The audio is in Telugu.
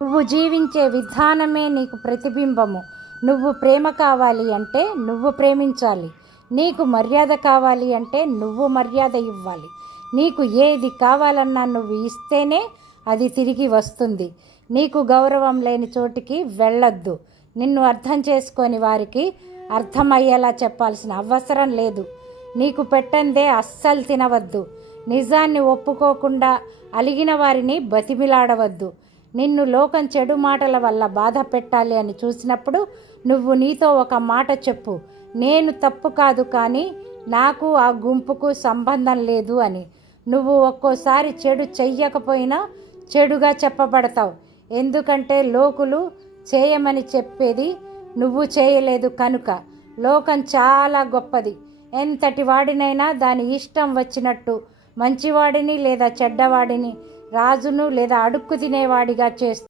నువ్వు జీవించే విధానమే నీకు ప్రతిబింబము. నువ్వు ప్రేమ కావాలి అంటే నువ్వు ప్రేమించాలి. నీకు మర్యాద కావాలి అంటే నువ్వు మర్యాద ఇవ్వాలి. నీకు ఏది కావాలన్నా నువ్వు ఇస్తేనే అది తిరిగి వస్తుంది. నీకు గౌరవం లేని చోటికి వెళ్ళొద్దు. నిన్ను అర్థం చేసుకొని వారికి అర్థమయ్యేలా చెప్పాల్సిన అవసరం లేదు. నీకు పెట్టందే అస్సలు తినవద్దు. నిజాన్ని ఒప్పుకోకుండా అలిగిన వారిని బతిమిలాడవద్దు. నిన్ను లోకం చెడు మాటల వల్ల బాధ పెట్టాలి అని చూసినప్పుడు నువ్వు నీతో ఒక మాట చెప్పు, నేను తప్పు కాదు, కానీ నాకు ఆ గుంపుకు సంబంధం లేదు అని. నువ్వు ఒక్కోసారి చెడు చెయ్యకపోయినా చెడుగా చెప్పబడతావు. ఎందుకంటే లోకులు చేయమని చెప్పేది నువ్వు చేయలేదు కనుక. లోకం చాలా గొప్పది. ఎంతటి వాడినైనా దాని ఇష్టం వచ్చినట్టు మంచివాడిని లేదా చెడ్డవాడిని, రాజును లేదా అడుక్కు తినేవాడిగా చేస్తుంది.